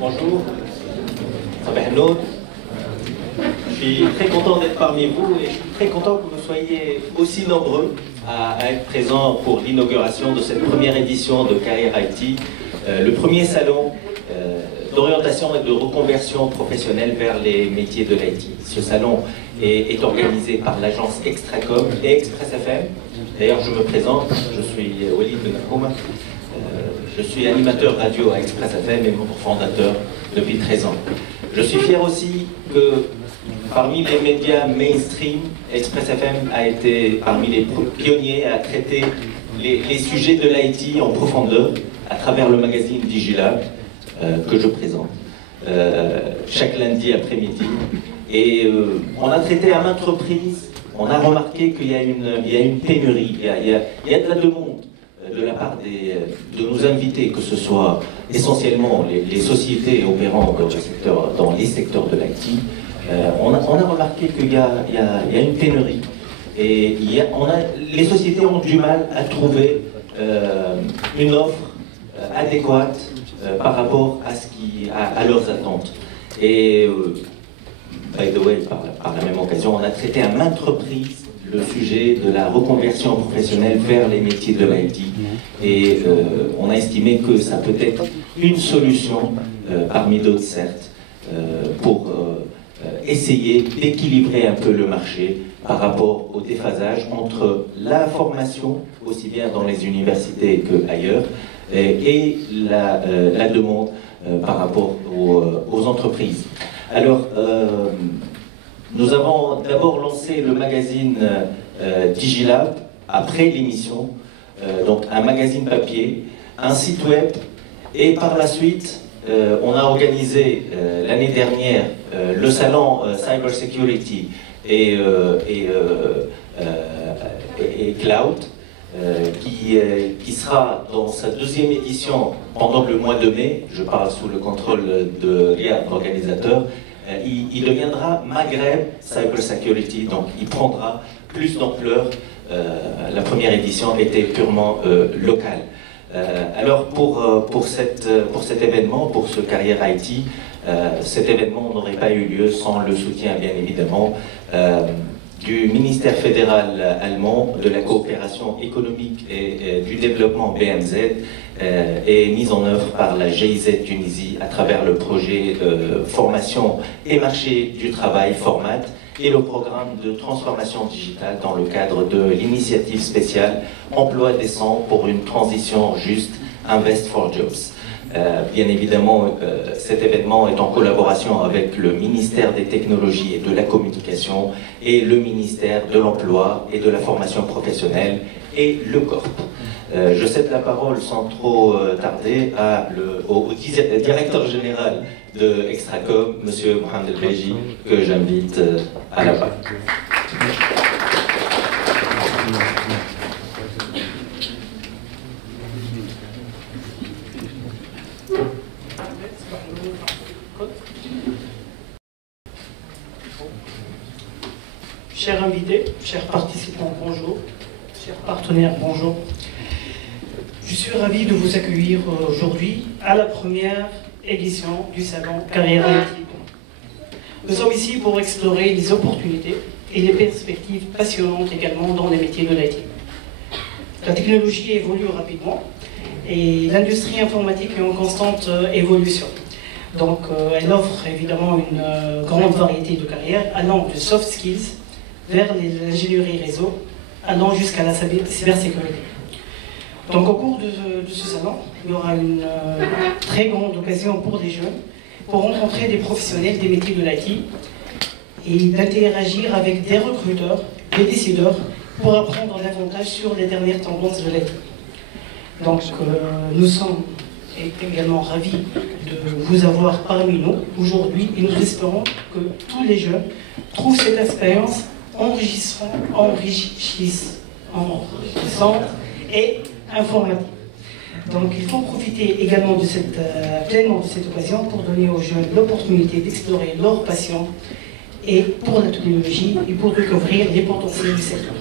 Bonjour, Sabah Nour. Je suis très content d'être parmi vous et je suis très content que vous soyez aussi nombreux à être présents pour l'inauguration de cette première édition de Carrière IT, le premier salon d'orientation et de reconversion professionnelle vers les métiers de l'IT. Ce salon est organisé par l'agence Extracom et Express FM. D'ailleurs, je me présente, je suis Walid Benhakouma. Je suis animateur radio à Express FM et membre fondateur depuis 13 ans. Je suis fier aussi que parmi les médias mainstream, Express FM a été parmi les pionniers à traiter les sujets de l'IT en profondeur à travers le magazine Digilab que je présente chaque lundi après-midi. Et on a traité à maintes reprises, on a remarqué qu'il y a une pénurie, il y a de la demande de la part de nos invités, que ce soit essentiellement les sociétés opérant dans les secteurs de l'IT. On a remarqué qu'il y a une pénurie et les sociétés ont du mal à trouver une offre adéquate par rapport à leurs attentes. Et by the way, par la même occasion, on a traité à maintes reprises le sujet de la reconversion professionnelle vers les métiers de l'IT. Et on a estimé que ça peut être une solution, parmi d'autres certes, pour essayer d'équilibrer un peu le marché par rapport au déphasage entre la formation, aussi bien dans les universités qu'ailleurs, et la demande par rapport aux entreprises. Alors, nous avons d'abord lancé le magazine Digilab après l'émission, donc un magazine papier, un site web, et par la suite, on a organisé l'année dernière le salon Cyber Security et Cloud, qui sera dans sa deuxième édition pendant le mois de mai. Je parle sous le contrôle de Riyad, l'organisateur. Il deviendra Maghreb Cyber Security, donc il prendra plus d'ampleur. La première édition était purement locale. Alors pour cet événement, pour ce Carrière IT, cet événement n'aurait pas eu lieu sans le soutien, bien évidemment, du ministère fédéral allemand de la coopération économique et du développement BMZ, et mise en œuvre par la GIZ Tunisie à travers le projet formation et marché du travail Format et le programme de transformation digitale dans le cadre de l'initiative spéciale Emploi décent pour une transition juste, Invest for Jobs. Bien évidemment, cet événement est en collaboration avec le ministère des Technologies et de la Communication et le ministère de l'Emploi et de la Formation professionnelle et le CORP. Je cède la parole sans trop tarder au directeur général de Extracom, M. Mohamed El-Beji, que j'invite à la parole. Chers invités, chers participants, bonjour. Chers partenaires, bonjour. Je suis ravi de vous accueillir aujourd'hui à la première édition du salon Carrière IT. Nous sommes ici pour explorer les opportunités et les perspectives passionnantes également dans les métiers de l'IT. La technologie évolue rapidement et l'industrie informatique est en constante évolution. Donc elle offre évidemment une grande variété de carrières allant de soft skills vers l'ingénierie réseau, allant jusqu'à la cybersécurité. Donc au cours de ce salon, il y aura une très grande occasion pour les jeunes pour rencontrer des professionnels des métiers de l'IT et d'interagir avec des recruteurs, des décideurs pour apprendre davantage sur les dernières tendances de l'IT. Donc nous sommes également ravis de vous avoir parmi nous aujourd'hui et nous espérons que tous les jeunes trouvent cette expérience enrichissante et informative. Donc il faut profiter également pleinement de cette occasion pour donner aux jeunes l'opportunité d'explorer leur passion et pour la technologie et pour découvrir les potentiels du secteur.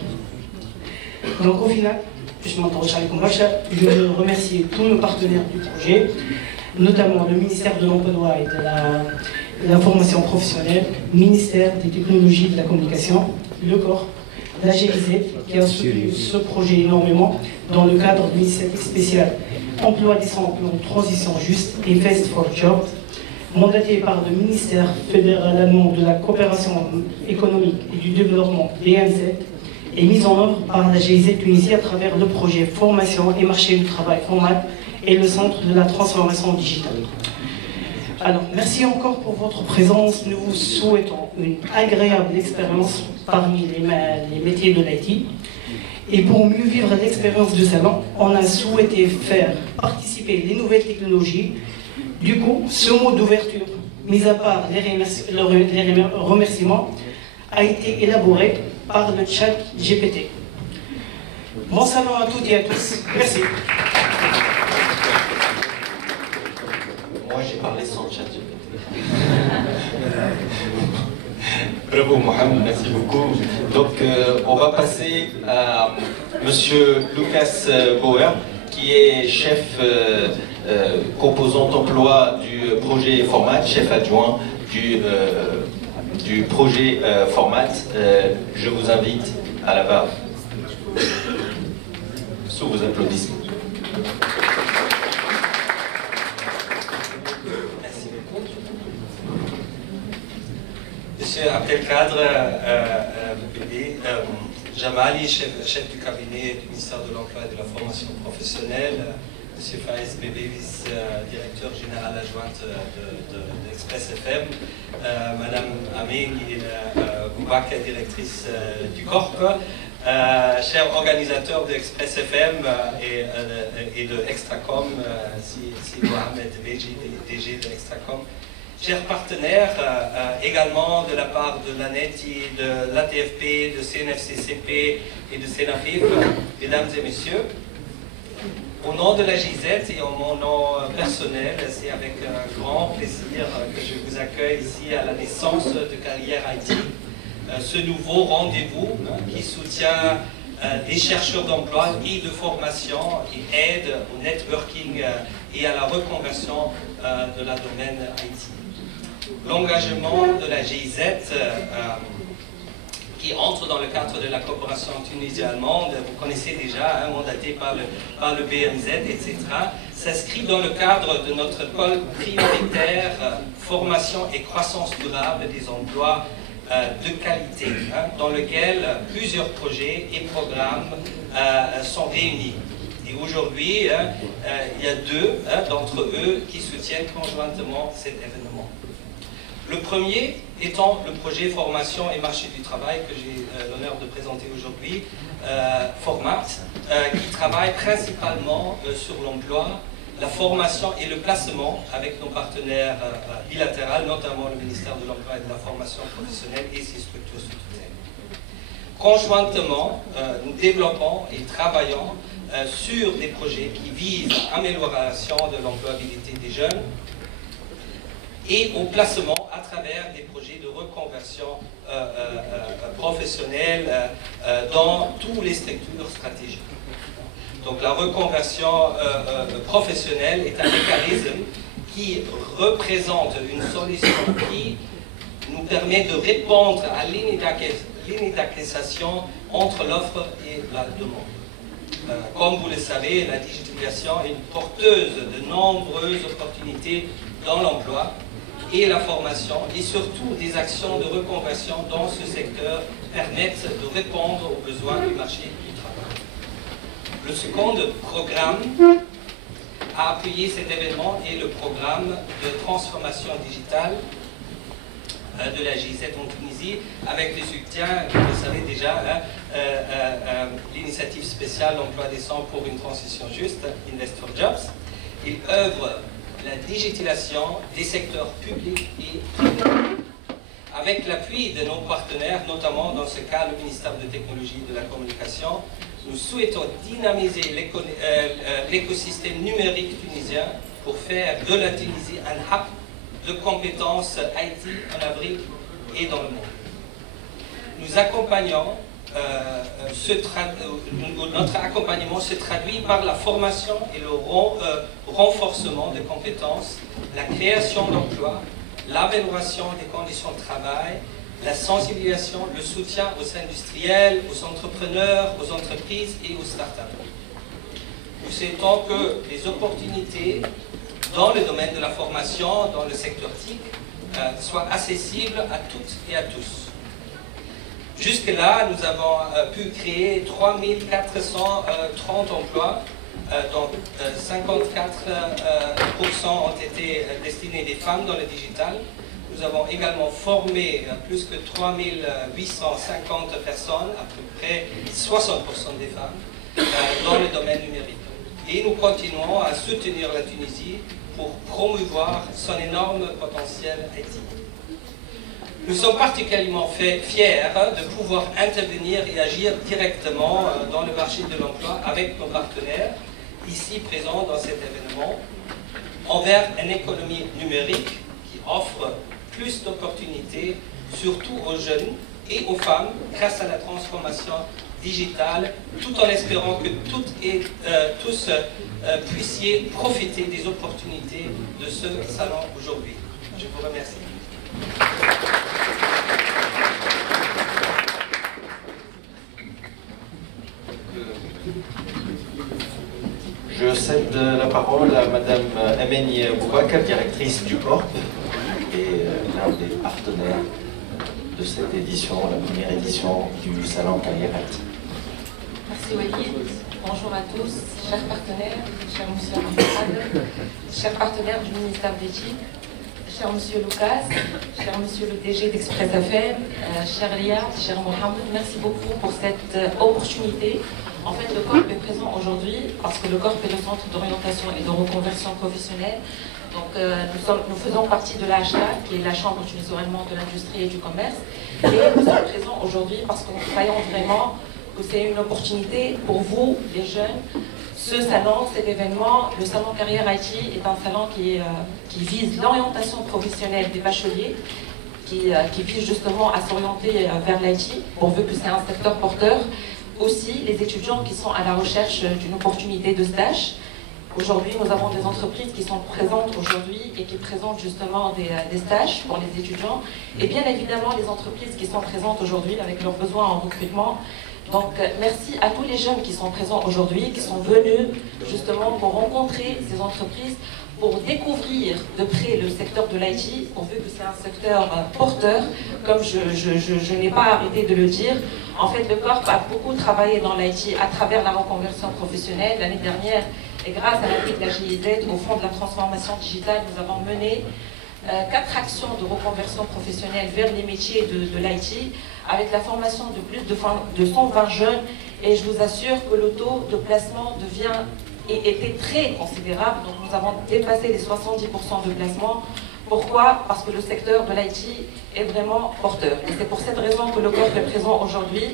Donc au final, je remercie tous nos partenaires du projet, notamment le ministère de l'Emploi et de la formation professionnelle, le ministère des technologies et de la communication, le corps, la GIZ, qui a soutenu ce projet énormément dans le cadre de l'initiative spéciale Emploi décent, plan transition juste, Invest for Jobs, mandaté par le ministère fédéral allemand de la coopération économique et du développement, BMZ, et mise en œuvre par la GIZ Tunisie à travers le projet Formation et Marché du Travail Format et le Centre de la transformation digitale. Alors, merci encore pour votre présence. Nous vous souhaitons une agréable expérience parmi les métiers de l'IT. Et pour mieux vivre l'expérience du salon, on a souhaité faire participer les nouvelles technologies. Du coup, ce mot d'ouverture, mis à part les remerciements, a été élaboré par le chat GPT. Bon salon à toutes et à tous. Merci. Moi, j'ai parlé sans chat GPT. Bravo Mohamed, merci beaucoup. Donc on va passer à Monsieur Lucas Bauer, qui est chef composante emploi du projet Format, chef adjoint du projet Format. Je vous invite à la barre. Sous vos applaudissements. Monsieur Abdelkader Jamali, chef du cabinet du ministère de l'Emploi et de la formation professionnelle, Monsieur Faiz Bébé, vice-directeur général adjointe d'Express FM, Madame Amélie Boubaka, directrice du Corp, cher organisateur de Express FM et de Extracom, si Mohamed Beji, DG de Extracom, chers partenaires, également de la part de l'ANETI, de l'ATFP, de CNFCCP et de CNAFIF, mesdames et messieurs, au nom de la GIZ et en mon nom personnel, c'est avec un grand plaisir que je vous accueille ici à la naissance de Carrière IT, ce nouveau rendez-vous qui soutient les chercheurs d'emploi et de formation et aide au networking et à la reconversion de la domaine IT. L'engagement de la GIZ, qui entre dans le cadre de la coopération tunisie-allemande, vous connaissez déjà, mandaté par le BMZ, etc., s'inscrit dans le cadre de notre pôle prioritaire formation et croissance durable des emplois de qualité, dans lequel plusieurs projets et programmes sont réunis. Et aujourd'hui, il y a deux d'entre eux qui soutiennent conjointement cet événement. Le premier étant le projet Formation et Marché du Travail que j'ai l'honneur de présenter aujourd'hui, Format, qui travaille principalement sur l'emploi, la formation et le placement avec nos partenaires bilatéraux, notamment le ministère de l'Emploi et de la Formation professionnelle et ses structures sous tutelle. Conjointement, nous développons et travaillons sur des projets qui visent à l'amélioration de l'employabilité des jeunes et au placement à travers des projets de reconversion professionnelle dans toutes les structures stratégiques. Donc la reconversion professionnelle est un mécanisme qui représente une solution qui nous permet de répondre à l'inadéquation entre l'offre et la demande. Comme vous le savez, la digitalisation est porteuse de nombreuses opportunités dans l'emploi et la formation, et surtout des actions de reconversion dans ce secteur permettent de répondre aux besoins du marché du travail. Le second programme à appuyer cet événement est le programme de transformation digitale de la GIZ en Tunisie, avec le soutien, vous le savez déjà, l'initiative spéciale Emploi décent pour une transition juste, Invest for Jobs. Il œuvre la digitalisation des secteurs publics et privés. Avec l'appui de nos partenaires, notamment dans ce cas le ministère de Technologie et de la Communication, nous souhaitons dynamiser l'écosystème numérique tunisien pour faire de la Tunisie un hub de compétences IT en Afrique et dans le monde. Nous accompagnons notre accompagnement se traduit par la formation et le renforcement des compétences, la création d'emplois, l'amélioration des conditions de travail, la sensibilisation, le soutien aux industriels, aux entrepreneurs, aux entreprises et aux startups. Nous souhaitons que les opportunités dans le domaine de la formation, dans le secteur TIC, soient accessibles à toutes et à tous. Jusque-là, nous avons pu créer 3430 emplois, dont 54% ont été destinés des femmes dans le digital. Nous avons également formé plus que 3850 personnes, à peu près 60% des femmes, dans le domaine numérique. Et nous continuons à soutenir la Tunisie pour promouvoir son énorme potentiel IT. Nous sommes particulièrement fiers de pouvoir intervenir et agir directement dans le marché de l'emploi avec nos partenaires, ici présents dans cet événement, envers une économie numérique qui offre plus d'opportunités, surtout aux jeunes et aux femmes, grâce à la transformation digitale, tout en espérant que toutes et tous puissiez profiter des opportunités de ce salon aujourd'hui. Je vous remercie. Je cède la parole à Madame Ameni Boubacar, directrice du Corp et l'un des partenaires de cette édition, la première édition du Salon Carrière IT. Merci Walid. Bonjour à tous, chers partenaires, cher monsieur Ahmed, chers partenaires du ministère d'éthique, cher monsieur Lucas, cher monsieur le DG d'Express FM, cher Riyad, cher Mohamed, merci beaucoup pour cette opportunité. En fait, le Corp est présent aujourd'hui parce que le Corp est le centre d'orientation et de reconversion professionnelle. Donc, nous faisons partie de l'AHTA, qui est la Chambre tunisienne de l'industrie et du commerce. Et nous sommes présents aujourd'hui parce que nous croyons vraiment que c'est une opportunité pour vous, les jeunes. Ce salon, cet événement, le Salon Carrière IT est un salon qui vise l'orientation professionnelle des bacheliers, qui vise justement à s'orienter vers l'IT, pourvu que c'est un secteur porteur. Aussi, les étudiants qui sont à la recherche d'une opportunité de stage. Aujourd'hui, nous avons des entreprises qui sont présentes aujourd'hui et qui présentent justement des stages pour les étudiants. Et bien évidemment, les entreprises qui sont présentes aujourd'hui avec leurs besoins en recrutement. Donc, merci à tous les jeunes qui sont présents aujourd'hui, qui sont venus justement pour rencontrer ces entreprises, pour découvrir de près le secteur de l'IT, pourvu que c'est un secteur porteur, comme je n'ai pas arrêté de le dire. En fait, le Corp a beaucoup travaillé dans l'IT à travers la reconversion professionnelle. L'année dernière, et grâce à l'appui de la GIZ, au Fonds de la transformation digitale, nous avons mené 4 actions de reconversion professionnelle vers les métiers de l'IT, avec la formation de plus de 120 jeunes. Et je vous assure que le taux de placement était très considérable. Donc nous avons dépassé les 70% de placement. Pourquoi? Parce que le secteur de l'IT est vraiment porteur. Et c'est pour cette raison que le Corp est présent aujourd'hui.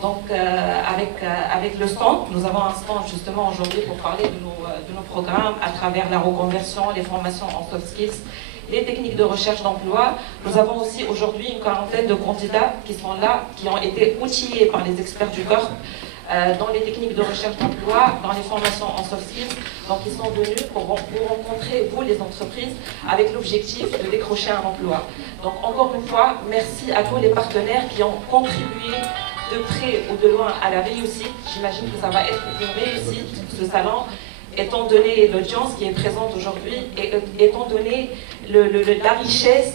Donc avec le stand, nous avons un stand justement aujourd'hui pour parler de nos programmes à travers la reconversion, les formations en soft skills, les techniques de recherche d'emploi. Nous avons aussi aujourd'hui une quarantaine de candidats qui sont là, qui ont été outillés par les experts du Corp dans les techniques de recherche d'emploi, dans les formations en soft skills. Donc ils sont venus pour rencontrer vous les entreprises avec l'objectif de décrocher un emploi. Donc encore une fois, merci à tous les partenaires qui ont contribué de près ou de loin à la réussite. J'imagine que ça va être une réussite, ce salon, étant donné l'audience qui est présente aujourd'hui et étant donné la richesse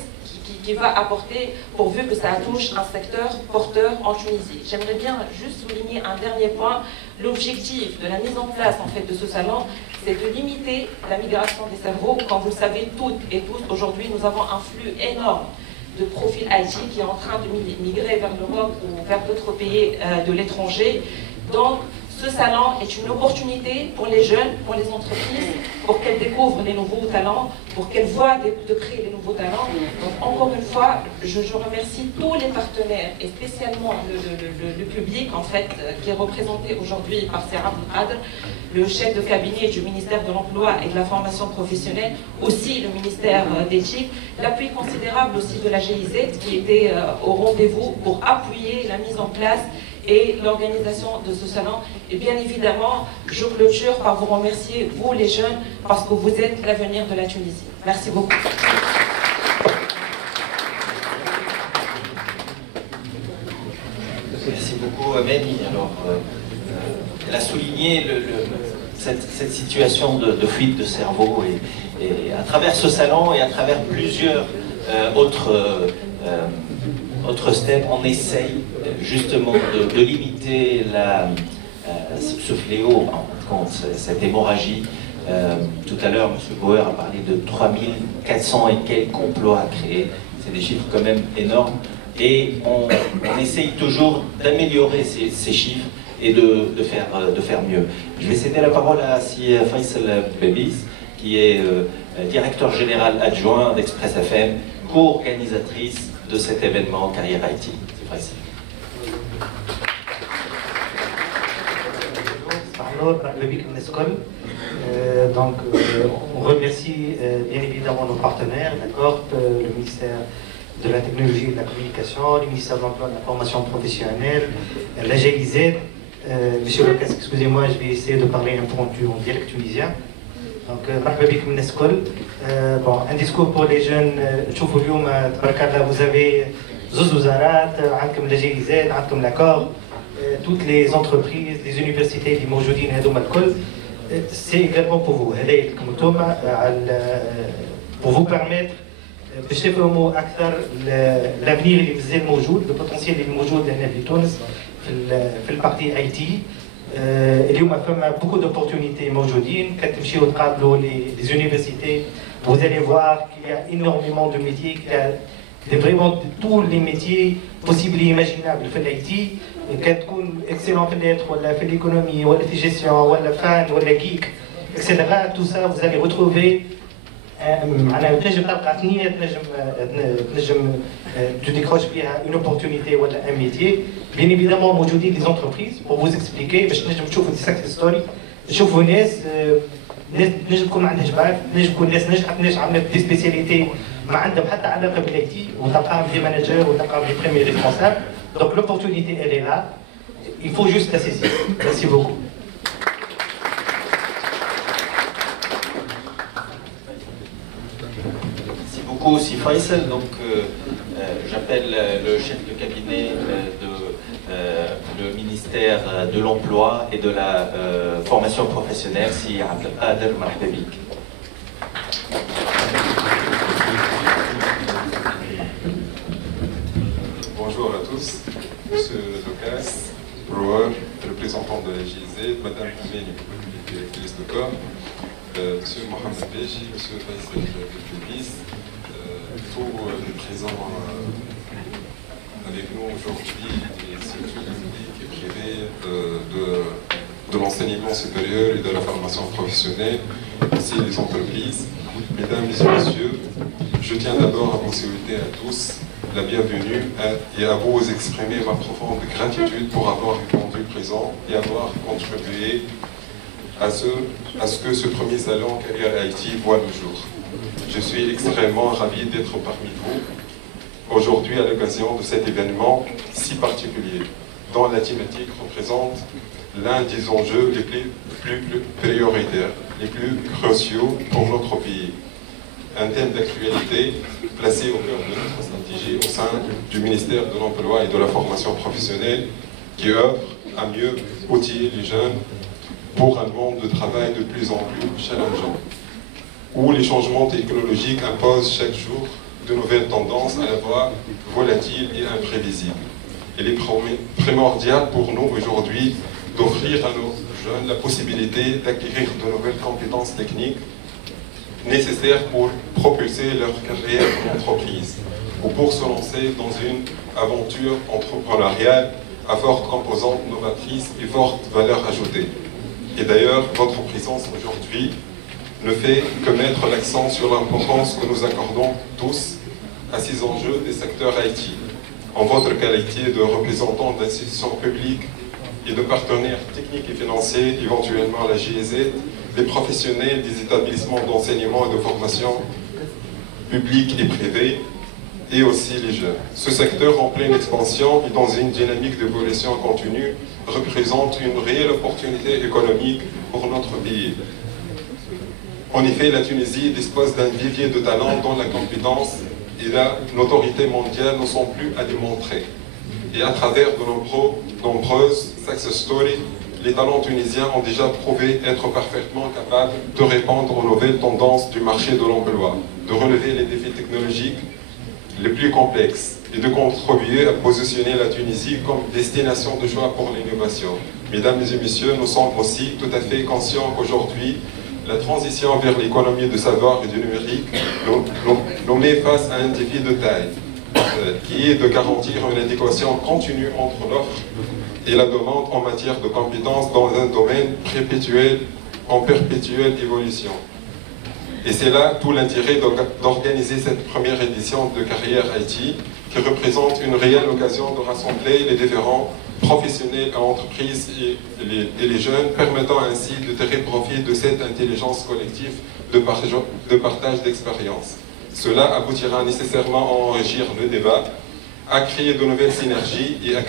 qui va apporter, pourvu que ça touche un secteur porteur en Tunisie. J'aimerais bien juste souligner un dernier point. L'objectif de la mise en place en fait, de ce salon, c'est de limiter la migration des cerveaux. Comme vous le savez toutes et tous, aujourd'hui nous avons un flux énorme de profils IT qui est en train de migrer vers l'Europe ou vers d'autres pays de l'étranger. Donc, ce salon est une opportunité pour les jeunes, pour les entreprises, pour qu'elles découvrent les nouveaux talents, pour qu'elles voient de près les nouveaux talents. Donc, encore une fois, je remercie tous les partenaires et spécialement le public, en fait, qui est représenté aujourd'hui par Serap Adr, le chef de cabinet du ministère de l'Emploi et de la Formation professionnelle, aussi le ministère d'éthique, l'appui considérable aussi de la GIZ qui était au rendez-vous pour appuyer la mise en place et l'organisation de ce salon. Et bien évidemment, je clôture par vous remercier, vous les jeunes, parce que vous êtes l'avenir de la Tunisie. Merci beaucoup. Merci beaucoup, Amélie. Alors, elle a souligné cette situation de fuite de cerveau et à travers ce salon et à travers plusieurs autres steps, on essaye justement de limiter ce fléau, cette hémorragie. Tout à l'heure, M. Bauer a parlé de 3400 et quelques emplois créés. C'est des chiffres quand même énormes. Et on essaye toujours d'améliorer ces chiffres et de faire mieux. Je vais céder la parole à Si Faisal Bebis, qui est directeur général adjoint d'Express FM, co-organisatrice de cet événement Carrière IT. C'est Faisal. Donc, on remercie bien évidemment nos partenaires, d'accord, le ministère de la Technologie et de la Communication, le ministère de l'Emploi et de la Formation Professionnelle, la GIZ. Monsieur Lucas, excusez-moi, je vais essayer de parler un peu en dialecte tunisien. Donc, bon, un discours pour les jeunes. Vous avez زوز وزارات, عندكم la GIZ, عندكم l'accord, toutes les entreprises, les universités اللي موجودين هذوما الكل. C'est également pour vous. Pour vous permettre باش تفهموا اكثر الافنير اللي مازال موجود، البوتنسيال اللي موجود هنا في تونس في البارتي اي تي. اليوم فما بوكو دوبورتونيتي موجودين، كتمشيو تقابلوا لي زونيفرسيتي، vous allez voir qu'il y a énormément de métiers, qu'il y a vraiment tous les métiers possibles et imaginables في الاي تي. كتكون اكسلون في الليتر ولا في l'économie ولا في gestion ولا فان ولا geek etc. Tout ça vous allez retrouver. معناها تنجم تلقى ثنيه تنجم تديكروش فيها اون اوبورتونيتي ولا ان ميتيي. بيان ايفيدامون موجودين لي زونتربريز بور فوز اكسبليكي باش تنجم تشوفوا دي ساكسيس ستوري، تشوفوا ناس تنجم تكون ما عندهاش باك، تنجم تكون ناس نجحت، ناس عملت دي سبيسياليتي ما عندهم حتى علاقه بالاي تي، وتلقاهم دي مانجر وتلقاهم دي بريمير ريسبونسابل. دونك لوبورتونيتي elle est là, il faut juste la saisir. Merci beaucoup. Aussi Faisal, donc j'appelle le chef de cabinet le ministère de l'Emploi et de la formation professionnelle, Si Abdelkader Marhababik. Bonjour à tous, Monsieur Lucas, Brouwer, représentant de la GIZ, Madame Amélie, directrice de corps, Monsieur Mohamed Beji, Monsieur Faisal Bebis, tous les présents avec nous aujourd'hui, les structures publiques et privées de l'enseignement supérieur et de la formation professionnelle, ainsi les entreprises. Mesdames et messieurs, je tiens d'abord à vous souhaiter à tous la bienvenue et à vous exprimer ma profonde gratitude pour avoir répondu présent et avoir contribué à ce que ce premier salon Carrière IT voit le jour. Je suis extrêmement ravi d'être parmi vous aujourd'hui à l'occasion de cet événement si particulier, dont la thématique représente l'un des enjeux les plus prioritaires, les plus cruciaux pour notre pays. Un thème d'actualité placé au cœur de notre stratégie au sein du ministère de l'Emploi et de la Formation professionnelle qui œuvre à mieux outiller les jeunes pour un monde de travail de plus en plus challengeant, où les changements technologiques imposent chaque jour de nouvelles tendances à la fois volatiles et imprévisibles. Il est primordial pour nous aujourd'hui d'offrir à nos jeunes la possibilité d'acquérir de nouvelles compétences techniques nécessaires pour propulser leur carrière en entreprise ou pour se lancer dans une aventure entrepreneuriale à forte composante novatrice et forte valeur ajoutée. Et d'ailleurs, votre présence aujourd'hui ne fait que mettre l'accent sur l'importance que nous accordons tous à ces enjeux des secteurs IT. En votre qualité de représentant d'institutions publiques et de partenaires techniques et financiers, éventuellement la GIZ, les professionnels des établissements d'enseignement et de formation publics et privés, et aussi les jeunes. Ce secteur en pleine expansion et dans une dynamique d'évolution continue représente une réelle opportunité économique pour notre pays. En effet, la Tunisie dispose d'un vivier de talents dont la compétence et la notoriété mondiale ne sont plus à démontrer. Et à travers de nombreuses success stories, les talents tunisiens ont déjà prouvé être parfaitement capables de répondre aux nouvelles tendances du marché de l'emploi, de relever les défis technologiques les plus complexes et de contribuer à positionner la Tunisie comme destination de choix pour l'innovation. Mesdames et messieurs, nous sommes aussi tout à fait conscients qu'aujourd'hui, la transition vers l'économie du savoir et du numérique nous met face à un défi de taille, qui est de garantir une adéquation continue entre l'offre et la demande en matière de compétences dans un domaine en perpétuelle évolution. Et c'est là tout l'intérêt d'organiser cette première édition de Carrière IT, qui représente une réelle occasion de rassembler les différents professionnels et entreprises et les jeunes, permettant ainsi de tirer profit de cette intelligence collective de partage d'expérience. Cela aboutira nécessairement à enrichir le débat, à créer de nouvelles synergies et à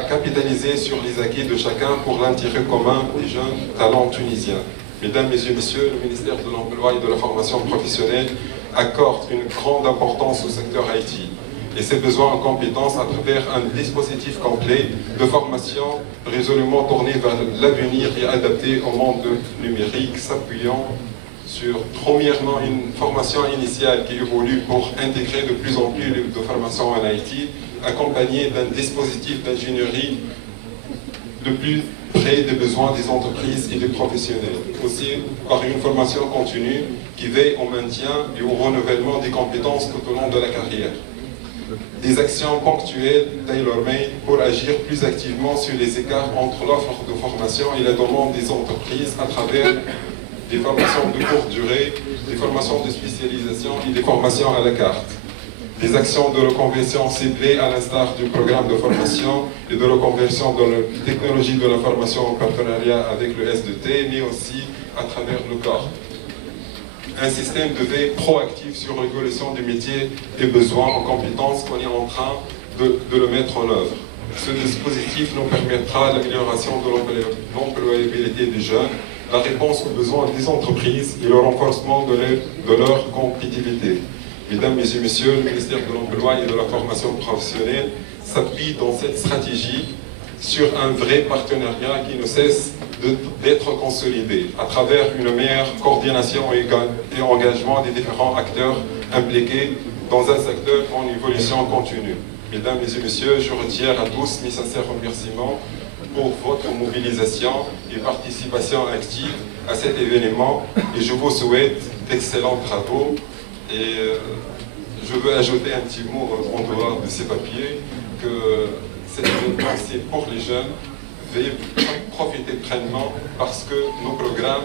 capitaliser sur les acquis de chacun pour l'intérêt commun des jeunes talents tunisiens. Mesdames et messieurs, le ministère de l'Emploi et de la Formation professionnelle accorde une grande importance au secteur IT et ses besoins en compétences à travers un dispositif complet de formation résolument tourné vers l'avenir et adapté au monde numérique, s'appuyant sur, premièrement, une formation initiale qui évolue pour intégrer de plus en plus de formations en IT, accompagnée d'un dispositif d'ingénierie de plus près des besoins des entreprises et des professionnels. Aussi par une formation continue qui veille au maintien et au renouvellement des compétences tout au long de la carrière. Des actions ponctuelles tailor-made pour agir plus activement sur les écarts entre l'offre de formation et la demande des entreprises à travers des formations de courte durée, des formations de spécialisation et des formations à la carte. Des actions de reconversion ciblées à l'instar du programme de formation et de reconversion dans la technologie de l'information en partenariat avec le SDT, mais aussi à travers le corps. Un système de veille proactif sur l'évolution des métiers et besoins en compétences qu'on est en train de le mettre en œuvre. Ce dispositif nous permettra l'amélioration de l'employabilité des jeunes, la réponse aux besoins des entreprises et le renforcement de leur compétitivité. Mesdames et messieurs, le ministère de l'Emploi et de la Formation professionnelle s'appuie dans cette stratégie sur un vrai partenariat qui ne cesse d'être consolidé à travers une meilleure coordination et engagement des différents acteurs impliqués dans un secteur en évolution continue. Mesdames et messieurs, je retire à tous mes sincères remerciements pour votre mobilisation et participation active à cet événement et je vous souhaite d'excellents travaux. Et je veux ajouter un petit mot en dehors de ces papiers, que cet événement c'est pour les jeunes, veuillez profiter pleinement parce que nos programmes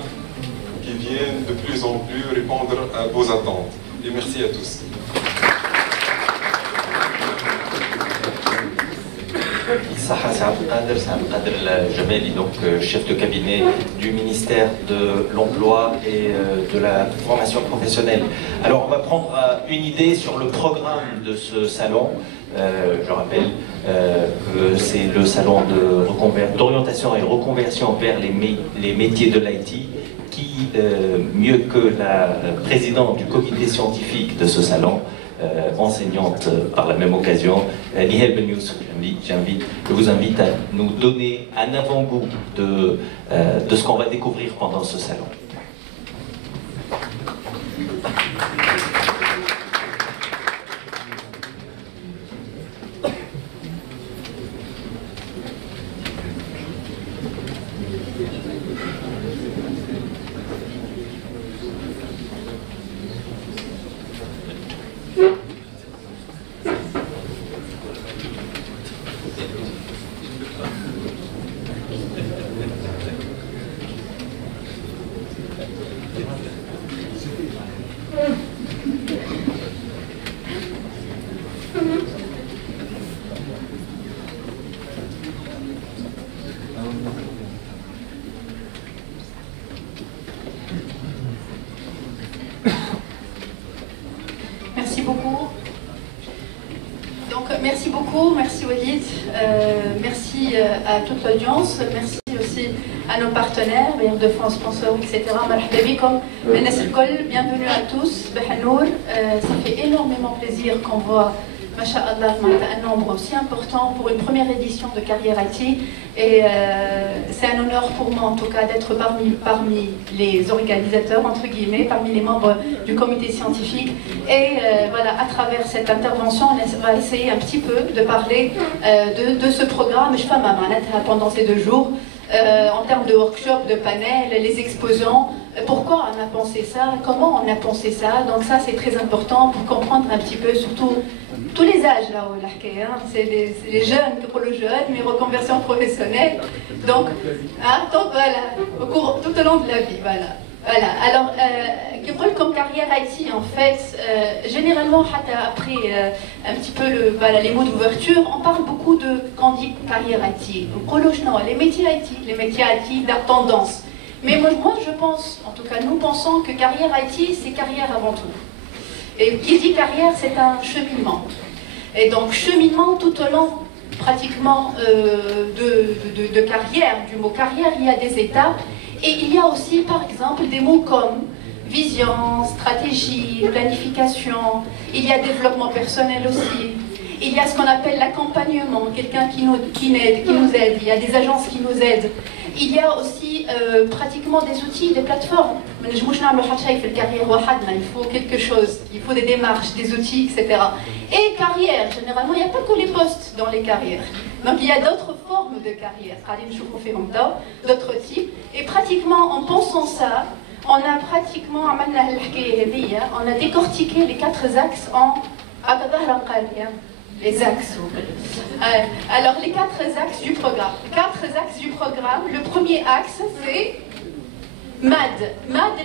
qui viennent de plus en plus répondre à vos attentes. Et merci à tous. Saha Abdelkader Jameli, donc chef de cabinet du ministère de l'Emploi et de la Formation professionnelle. Alors on va prendre une idée sur le programme de ce salon. Je rappelle que c'est le salon d'orientation et reconversion vers les métiers de l'IT qui, mieux que la présidente du comité scientifique de ce salon, enseignante par la même occasion, Nihel Ben Youssouf, je vous invite à nous donner un avant-goût de ce qu'on va découvrir pendant ce salon. merci beaucoup, merci Walid, merci à toute l'audience, merci aussi à nos partenaires, Bailleurs de France, sponsors, etc. Bienvenue à tous, ça fait énormément plaisir qu'on voit Masha'Allah, un nombre aussi important pour une première édition de Carrière IT. Et c'est un honneur pour moi en tout cas d'être parmi les organisateurs, entre guillemets, parmi les membres du comité scientifique. Et voilà, à travers cette intervention, on va essayer un petit peu de parler de ce programme, je pendant ces 2 jours. En termes de workshop, de panel, les exposants, pourquoi on a pensé ça, comment on a pensé ça, donc ça c'est très important pour comprendre un petit peu, surtout tous les âges là où c'est les jeunes, pour le jeune, mais reconversion professionnelle, donc voilà, tout au long de la vie, voilà. Voilà, alors, comme carrière IT, en fait, généralement, après un petit peu les mots d'ouverture, on parle beaucoup quand on dit carrière IT. Les métiers IT, la tendance. Mais moi, je pense, en tout cas, nous pensons que carrière IT, c'est carrière avant tout. Et qui dit carrière, c'est un cheminement. Et donc, cheminement tout au long, pratiquement, de carrière, du mot carrière, il y a des étapes. Et il y a aussi, par exemple, des mots comme vision, stratégie, planification. Il y a développement personnel aussi. Il y a ce qu'on appelle l'accompagnement, quelqu'un qui nous aide. Il y a des agences qui nous aident. Il y a aussi pratiquement des outils, des plateformes. Il faut quelque chose, il faut des démarches, des outils, etc. Et carrière, généralement, il n'y a pas que les postes dans les carrières. Donc il y a d'autres formes de carrière, d'autres types. Et pratiquement, en pensant ça, on a décortiqué les 4 axes en les axes. Alors les 4 axes du programme. 4 axes du programme. Le premier axe, c'est MAD. MAD,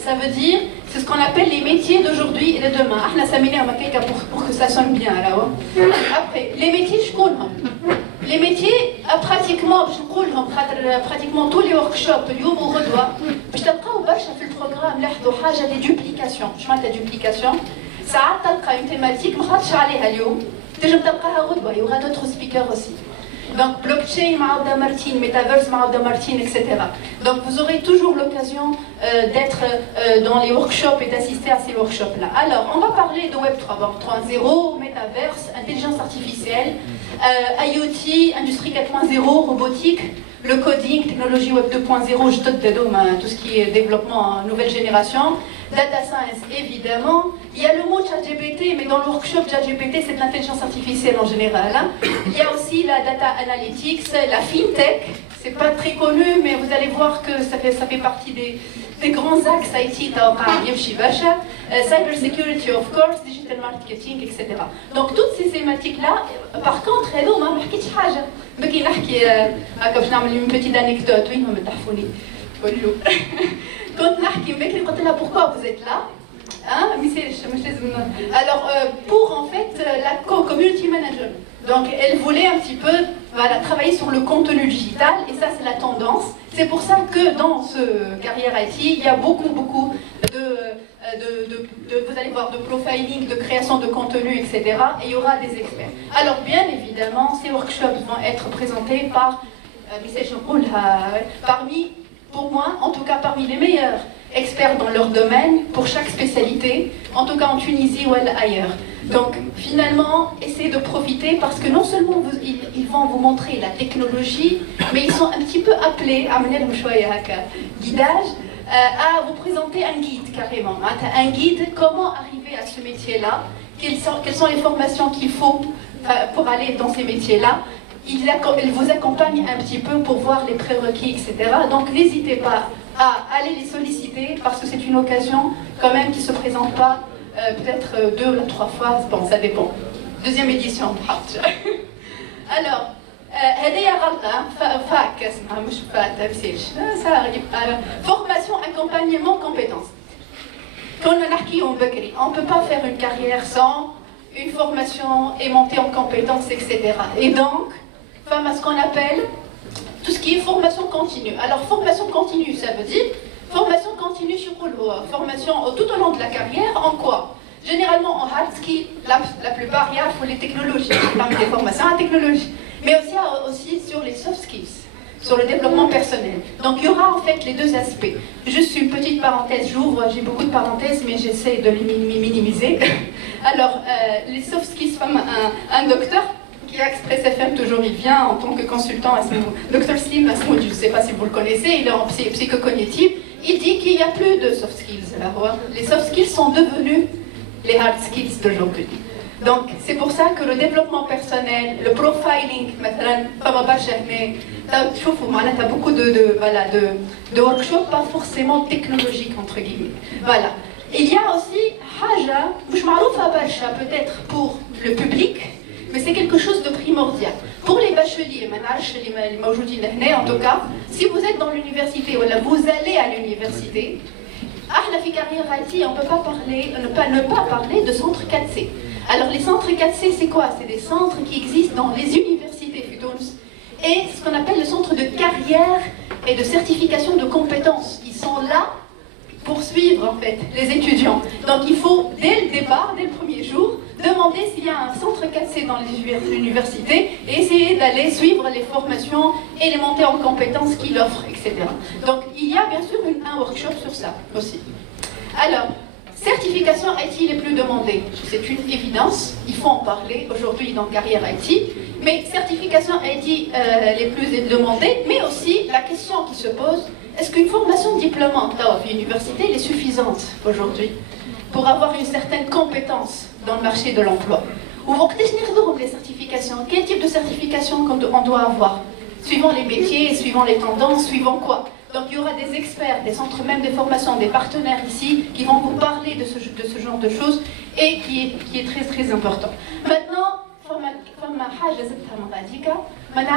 ça veut dire, c'est ce qu'on appelle les métiers d'aujourd'hui et de demain. Pour que ça sonne bien là. Après, les métiers, les métiers, pratiquement tous les workshops, le programme, des duplications. Je parle de duplication. Ça a une thématique, il y aura d'autres speakers aussi. Donc, blockchain, Maouda Martin, Metaverse, Maouda Martin, etc. Donc, vous aurez toujours l'occasion d'être dans les workshops et d'assister à ces workshops-là. Alors, on va parler de Web 3.0, Metaverse, intelligence artificielle, IoT, Industrie 4.0, robotique, le coding, technologie Web 2.0, tout ce qui est développement nouvelle génération, data science, évidemment. Il y a le mot ChatGPT, mais dans le workshop, ChatGPT, c'est de l'intelligence artificielle en général. Hein. Il y a aussi la data analytics, la fintech. C'est pas très connu, mais vous allez voir que ça fait partie des grands axes IT, cyber security, of course, digital marketing, etc. Donc toutes ces thématiques-là, par contre, ما حكيتش حاجة. بكي نحكي باش نعمل une petite anecdote. Oui, ما تحفوني. Quand نحكي بكري قلت لها pourquoi vous êtes là? Hein? Alors, pour en fait la community manager. Donc, elle voulait un petit peu travailler sur le contenu digital, et ça, c'est la tendance. C'est pour ça que dans ce carrière IT, il y a beaucoup vous allez voir, de profiling, de création de contenu, etc. Et il y aura des experts. Alors, bien évidemment, ces workshops vont être présentés par, pour moi, en tout cas, parmi les meilleurs experts dans leur domaine, pour chaque spécialité, en tout cas en Tunisie ou ailleurs. Donc finalement, essayez de profiter parce que non seulement ils vont vous montrer la technologie, mais ils sont un petit peu appelés à mener le guidage, à vous présenter un guide carrément. Un guide, comment arriver à ce métier-là, quelles sont les formations qu'il faut pour aller dans ces métiers-là. Il vous accompagne un petit peu pour voir les prérequis, etc. Donc n'hésitez pas à aller les solliciter parce que c'est une occasion quand même qui ne se présente pas peut-être 2 ou 3 fois, bon ça dépend. Deuxième édition. Alors, formation, accompagnement, compétences. On ne peut pas faire une carrière sans une formation et monter en compétences, etc. Et donc, femme à ce qu'on appelle tout ce qui est formation continue. Alors, formation continue, ça veut dire formation continue sur formation tout au long de la carrière, en quoi? généralement en hard skill, la plupart, il y a les technologies, parmi les formations en technologie, mais aussi sur les soft skills, sur le développement personnel. Donc il y aura en fait les deux aspects. Juste une petite parenthèse, j'ouvre, j'ai beaucoup de parenthèses, mais j'essaie de les minimiser. Alors, les soft skills, un docteur qui a Express FM, toujours il vient en tant que consultant, Dr Slim Asmoud, je ne sais pas si vous le connaissez, il est en psychocognitive, il dit qu'il n'y a plus de soft skills. Alors, les soft skills sont devenus les hard skills d'aujourd'hui. Donc, c'est pour ça que le développement personnel, le profiling, tu as beaucoup de workshops, pas forcément technologiques, entre guillemets. Voilà. Il y a aussi haja, peut-être pour le public, mais c'est quelque chose de primordial. Pour les bacheliers, en tout cas, si vous êtes dans l'université, ou vous allez à l'université, la carrière IT, on ne peut pas ne pas parler de centre 4C. Alors les centres 4C, c'est quoi? C'est des centres qui existent dans les universités et ce qu'on appelle le centre de carrière et de certification de compétences. Ils sont là pour suivre en fait les étudiants. Donc il faut dès le départ, dès le premier jour, demander s'il y a un centre 4C dans les universités et essayer d'aller suivre les formations et les montées en compétences qu'il offre, etc. Donc il y a bien sûr un workshop sur ça aussi. Alors, certification IT les plus demandées, c'est une évidence, il faut en parler aujourd'hui dans Carrière IT, mais certification IT les plus demandées, mais aussi la question qui se pose, est-ce qu'une formation diplômante à l'université est suffisante aujourd'hui pour avoir une certaine compétence dans le marché de l'emploi? Ou les certifications, quel type de certification on doit avoir? Suivant les métiers, suivant les tendances, suivant quoi? Donc il y aura des experts, des centres même de formation, des partenaires ici qui vont vous parler de ce genre de choses et qui est très très important. Maintenant,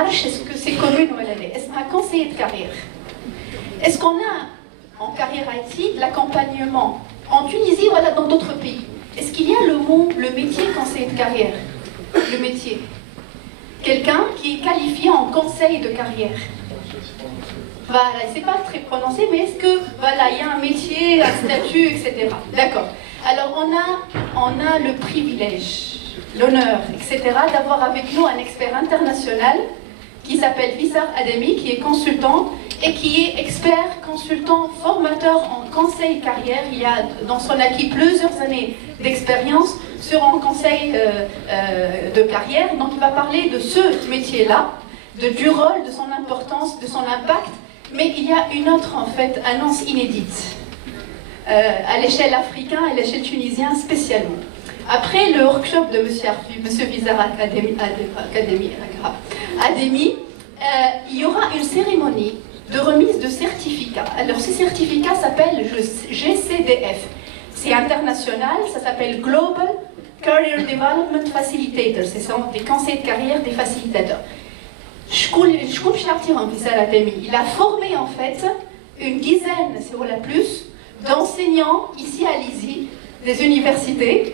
est-ce que c'est commune ou est-ce un conseiller de carrière? Est-ce qu'on a en carrière IT de l'accompagnement en Tunisie ou dans d'autres pays? Est-ce qu'il y a le métier conseiller de carrière? Le métier. Quelqu'un qui est qualifié en conseil de carrière. Voilà, c'est pas très prononcé, mais est-ce que, voilà, il y a un métier, un statut, etc. D'accord. Alors, on a le privilège, l'honneur, etc., d'avoir avec nous un expert international qui s'appelle Vissar Ademi, qui est consultant et qui est expert, consultant, formateur en conseil carrière. Il y a dans son acquis plusieurs années d'expérience sur un conseil de carrière. Donc, il va parler de ce métier-là, du rôle, de son importance, de son impact. Mais il y a une autre, en fait, annonce inédite, à l'échelle africaine et à l'échelle tunisienne spécialement. Après le workshop de M. Vissar Ademi, il y aura une cérémonie de remise de certificats. Alors, ces certificats s'appellent GCDF. C'est international, ça s'appelle Global Career Development Facilitator. Ce sont des conseils de carrière, des facilitateurs. Il a formé en fait une dizaine, c'est la plus, d'enseignants ici à l'ISI, des universités,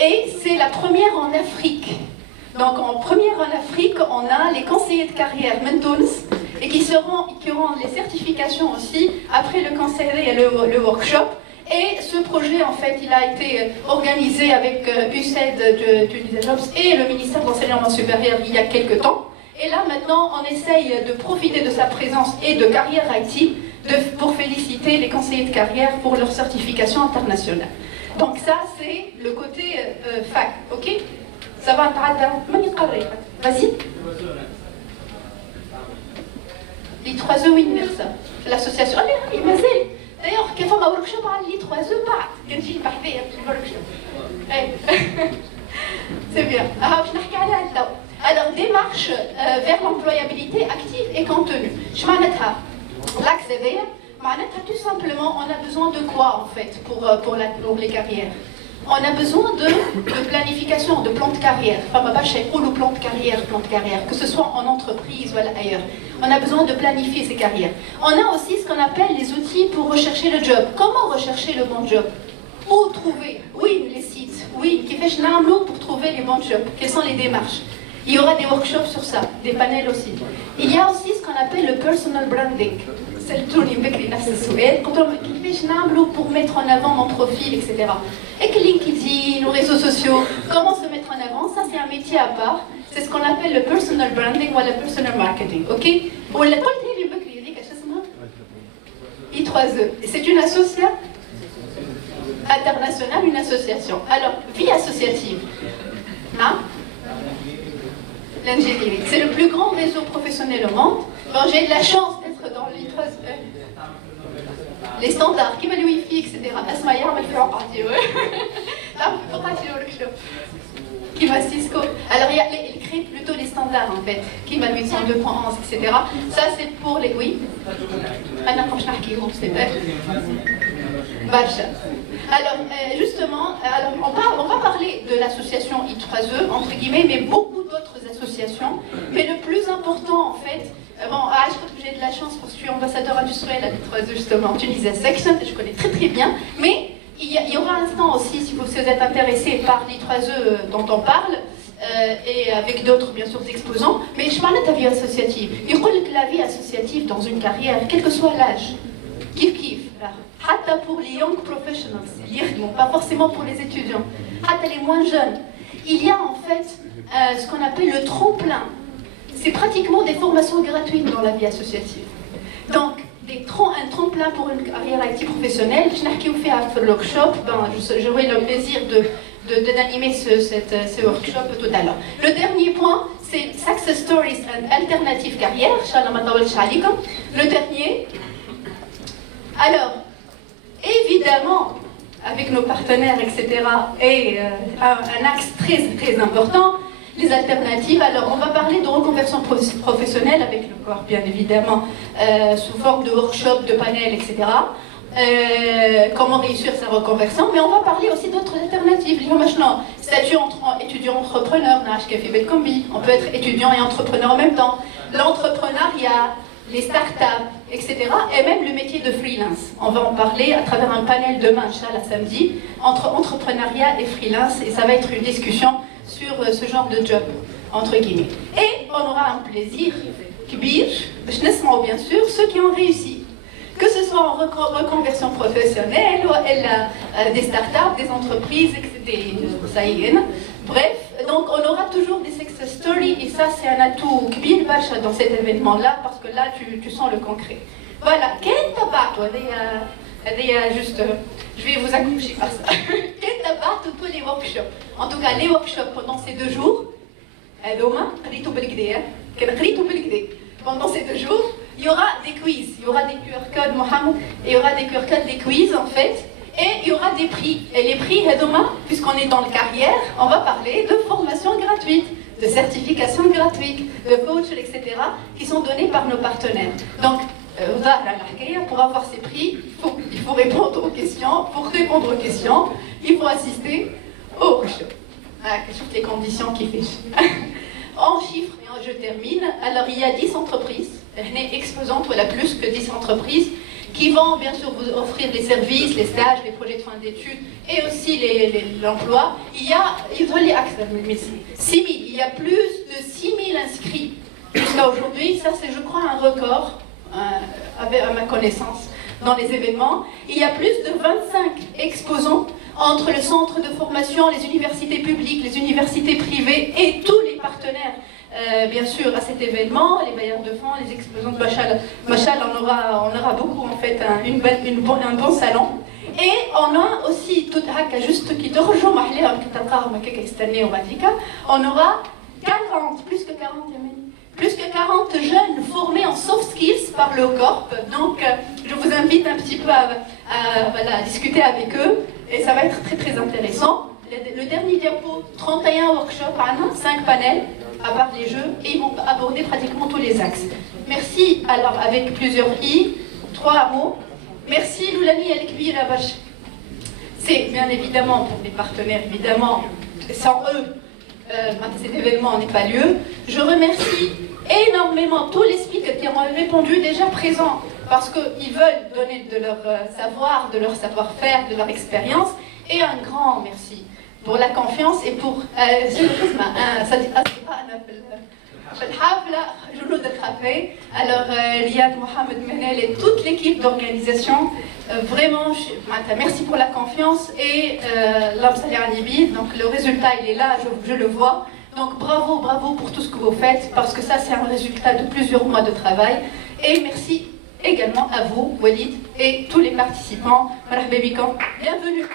et c'est la première en Afrique. Donc en première en Afrique, on a les conseillers de carrière Mentouns, et qui auront les certifications aussi après le conseil et le workshop. Et ce projet, en fait, il a été organisé avec UCED de Tunisia Jobs et le ministère de l'Enseignement supérieur il y a quelques temps. Et là, maintenant, on essaye de profiter de sa présence et de Carrière IT pour féliciter les conseillers de carrière pour leur certification internationale. Donc ça, c'est le côté fac, ok? Ça va, vas-y. Les 3 E, oui, merci. L'association, d'ailleurs, كيف ما workshop على les 3 E بعد كنجي بحذايا في الوركشوب. C'est bien. باش نحكي عليها اليوم. Alors, démarche vers l'employabilité active et contenue. Je m'en l'axe tout simplement, on a besoin de quoi en fait pour les carrières? On a besoin de planification, de plan de carrière. Ou le plan de carrière, que ce soit en entreprise ou ailleurs. On a besoin de planifier ses carrières. On a aussi ce qu'on appelle les outils pour rechercher le job. Comment rechercher le bon job? Où trouver? Oui, les sites. Oui, qui fait pour trouver les bons jobs. Quelles sont les démarches? Il y aura des workshops sur ça, des panels aussi. Il y a aussi ce qu'on appelle le personal branding. C'est le tour qui pour mettre en avant mon profil, etc. Et que LinkedIn, les réseaux sociaux, comment se mettre en avant, ça c'est un métier à part. C'est ce qu'on appelle le personal branding ou le personal marketing, ok? Ou la I3E. C'est une association internationale, une association. Alors, vie associative. Hein? L'ingénierie. C'est le plus grand réseau professionnel au monde. Bon, j'ai de la chance d'être dans l'I3E. Les standards, qui va le Wi-Fi, etc. Asmaïa, on va le faire en partie. Qui va Cisco. Alors, il crée plutôt les standards en fait. Qui va 802.11, etc. Ça, c'est pour les. Oui. Alors, justement, on va parler de l'association I3E, entre guillemets, mais beaucoup d'autres associations. Mais le plus important, en fait, bon, je crois que j'ai de la chance parce que je suis ambassadeur industriel à l'I3E, justement, en Tunisie, je connais très très bien. Mais il y aura un stand aussi, si vous êtes intéressé par l'I3E dont on parle, et avec d'autres, bien sûr, exposants. Mais je parle de ta vie associative. Il faut que la vie associative dans une carrière, quel que soit l'âge, kiff kiff, pour les young professionals, pas forcément pour les étudiants, les moins jeunes, il y a en fait ce qu'on appelle le tremplin. C'est pratiquement des formations gratuites dans la vie associative. Donc, un tremplin pour une carrière IT professionnelle. Je faire un workshop, j'aurai le plaisir d'animer ce workshop tout à l'heure. Le dernier point, c'est Success Stories and Alternative Career. Le dernier. Alors, évidemment, avec nos partenaires, etc., et un axe très, très important, les alternatives. Alors, on va parler de reconversion professionnelle avec le corps, bien évidemment, sous forme de workshop, de panel, etc. Comment réussir sa reconversion, mais on va parler aussi d'autres alternatives. Statut étudiant-entrepreneur, on peut être étudiant et entrepreneur en même temps. L'entrepreneuriat, les startups, etc. Et même le métier de freelance. On va en parler à travers un panel demain, Inch'Allah, samedi, entre entrepreneuriat et freelance, et ça va être une discussion sur ce genre de job, entre guillemets. Et on aura un plaisir, kbir, bien sûr, ceux qui ont réussi. Que ce soit en reconversion professionnelle, ou des startups, des entreprises, etc. Bref, donc on aura toujours des success stories, et ça c'est un atout kbir dans cet événement-là, parce que là tu sens le concret. Voilà, quel tabac, juste, je vais vous accoucher par ça. Quel tabac tous les workshops. En tout cas, les workshops pendant ces 2 jours, pendant ces 2 jours, il y aura des quiz, il y aura des QR codes, Mohamed, et il y aura des QR codes, des quiz en fait, et il y aura des prix. Et les prix, demain, puisqu'on est dans le carrière, on va parler de formation gratuite, de certification gratuite, de coaching, etc., qui sont donnés par nos partenaires. Donc, pour avoir ces prix, il faut répondre aux questions. Pour répondre aux questions, il faut assister au workshop. Toutes les conditions qui fichent. En chiffres, et je termine. Alors, il y a 10 entreprises, exposantes, voilà, plus que 10 entreprises, qui vont bien sûr vous offrir les services, les stages, les projets de fin d'études et aussi l'emploi. Il y a 6 000, il y a plus de 6 000 inscrits jusqu'à aujourd'hui. Ça, c'est, je crois, un record, à ma connaissance, dans les événements. Il y a plus de 25 exposants entre le centre de formation, les universités publiques, les universités privées et tous les partenaires, bien sûr, à cet événement, les bailleurs de fonds, les exposants de Machal, on aura beaucoup, en fait, un bon salon. Et on a aussi, tout juste qui on aura 40, plus que 40 jeunes formés en soft skills par le Corp. Donc, je vous invite un petit peu à discuter avec eux. Et ça va être très très intéressant. Le dernier diapo, 31 workshops, 5 panels, à part les jeux, et ils vont aborder pratiquement tous les axes. Merci, alors avec plusieurs i, 3 mots. Merci Loulani El-Kbir Abash. C'est bien évidemment pour les partenaires, évidemment, sans eux, cet événement n'est pas lieu. Je remercie énormément tous les speakers qui ont répondu déjà présents, parce qu'ils veulent donner de leur savoir, de leur savoir-faire, de leur expérience. Et un grand merci pour la confiance et pour alors Liad, Mohamed Menel et toute l'équipe d'organisation Vraiment, merci pour la confiance et donc le résultat il est là, je le vois. Donc bravo, bravo pour tout ce que vous faites parce que ça c'est un résultat de plusieurs mois de travail. Et merci également à vous, Walid, et tous les participants. Marhaba bikom. Bienvenue.